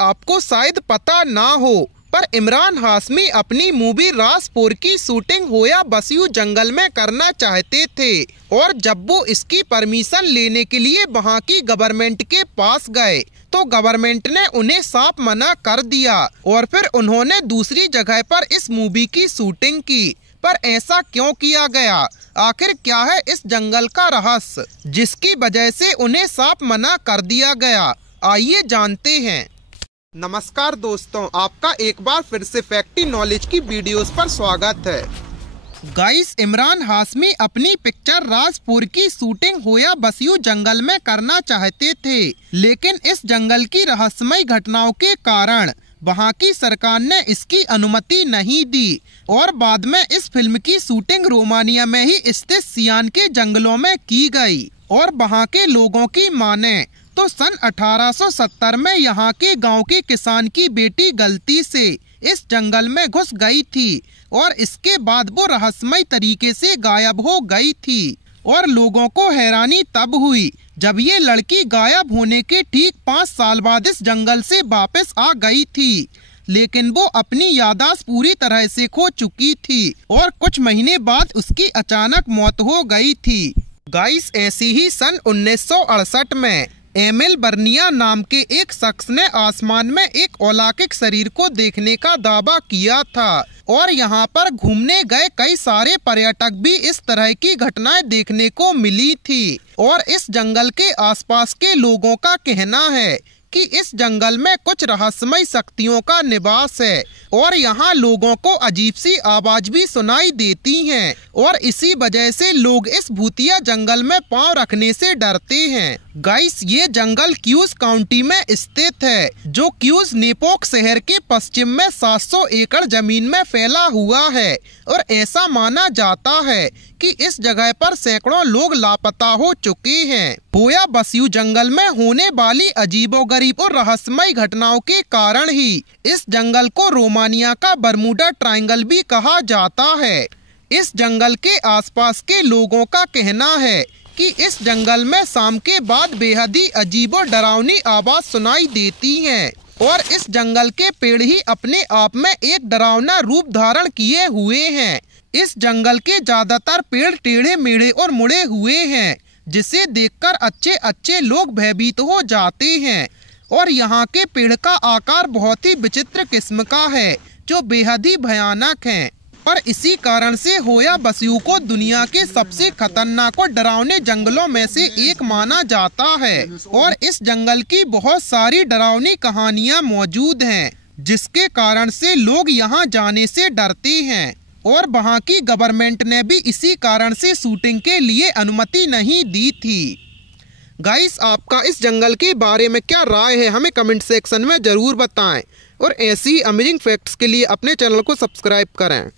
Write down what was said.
आपको शायद पता ना हो, पर इमरान हाशमी अपनी मूवी राजपुर की शूटिंग होया बसियू जंगल में करना चाहते थे और जब वो इसकी परमिशन लेने के लिए वहाँ की गवर्नमेंट के पास गए तो गवर्नमेंट ने उन्हें साफ मना कर दिया और फिर उन्होंने दूसरी जगह पर इस मूवी की शूटिंग की। पर ऐसा क्यों किया गया? आखिर क्या है इस जंगल का रहस्य जिसकी वजह से उन्हें साफ मना कर दिया गया? आइए जानते हैं। नमस्कार दोस्तों, आपका एक बार फिर से फैक्टी नॉलेज की वीडियोस पर स्वागत है। गाइस, इमरान हाशमी अपनी पिक्चर राजपुर की शूटिंग होया बसियू जंगल में करना चाहते थे, लेकिन इस जंगल की रहस्यमय घटनाओं के कारण वहाँ की सरकार ने इसकी अनुमति नहीं दी और बाद में इस फिल्म की शूटिंग रोमानिया में ही स्थित सियान के जंगलों में की गई। और वहाँ के लोगों की माने तो सन 1870 में यहाँ के गांव के किसान की बेटी गलती से इस जंगल में घुस गई थी और इसके बाद वो रहस्यमय तरीके से गायब हो गई थी। और लोगों को हैरानी तब हुई जब ये लड़की गायब होने के ठीक 5 साल बाद इस जंगल से वापस आ गई थी, लेकिन वो अपनी याददाश्त पूरी तरह से खो चुकी थी और कुछ महीने बाद उसकी अचानक मौत हो गई थी। गाइस, ऐसी ही सन 1968 में एमिल बर्निया नाम के एक शख्स ने आसमान में एक अलौकिक शरीर को देखने का दावा किया था और यहाँ पर घूमने गए कई सारे पर्यटक भी इस तरह की घटनाएं देखने को मिली थी। और इस जंगल के आसपास के लोगों का कहना है कि इस जंगल में कुछ रहस्यमय शक्तियों का निवास है और यहाँ लोगों को अजीब सी आवाज भी सुनाई देती हैं और इसी वजह से लोग इस भूतिया जंगल में पांव रखने से डरते हैं। गाइस, ये जंगल क्यूज काउंटी में स्थित है, जो क्यूज नेपोक शहर के पश्चिम में 700 एकड़ जमीन में फैला हुआ है और ऐसा माना जाता है कि इस जगह पर सैकड़ों लोग लापता हो चुके हैं। होया बसियू जंगल में होने वाली अजीबोगरीब और रहस्यमय घटनाओं के कारण ही इस जंगल को रोमानिया का बरमूडा ट्रायंगल भी कहा जाता है। इस जंगल के आसपास के लोगों का कहना है कि इस जंगल में शाम के बाद बेहद ही अजीब और डरावनी आवाज सुनाई देती है और इस जंगल के पेड़ ही अपने आप में एक डरावना रूप धारण किए हुए हैं। इस जंगल के ज्यादातर पेड़ टेढ़े मेढ़े और मुड़े हुए हैं, जिसे देखकर अच्छे अच्छे लोग भयभीत हो जाते हैं। और यहाँ के पेड़ का आकार बहुत ही विचित्र किस्म का है, जो बेहद ही भयानक है। पर इसी कारण से होया बसियू को दुनिया के सबसे खतरनाक और डरावने जंगलों में से एक माना जाता है और इस जंगल की बहुत सारी डरावनी कहानियाँ मौजूद हैं, जिसके कारण से लोग यहाँ जाने से डरते हैं। और वहाँ की गवर्नमेंट ने भी इसी कारण से शूटिंग के लिए अनुमति नहीं दी थी। गाइस, आपका इस जंगल के बारे में क्या राय है, हमें कमेंट सेक्शन में जरूर बताएं और ऐसी अमेजिंग फैक्ट्स के लिए अपने चैनल को सब्सक्राइब करें।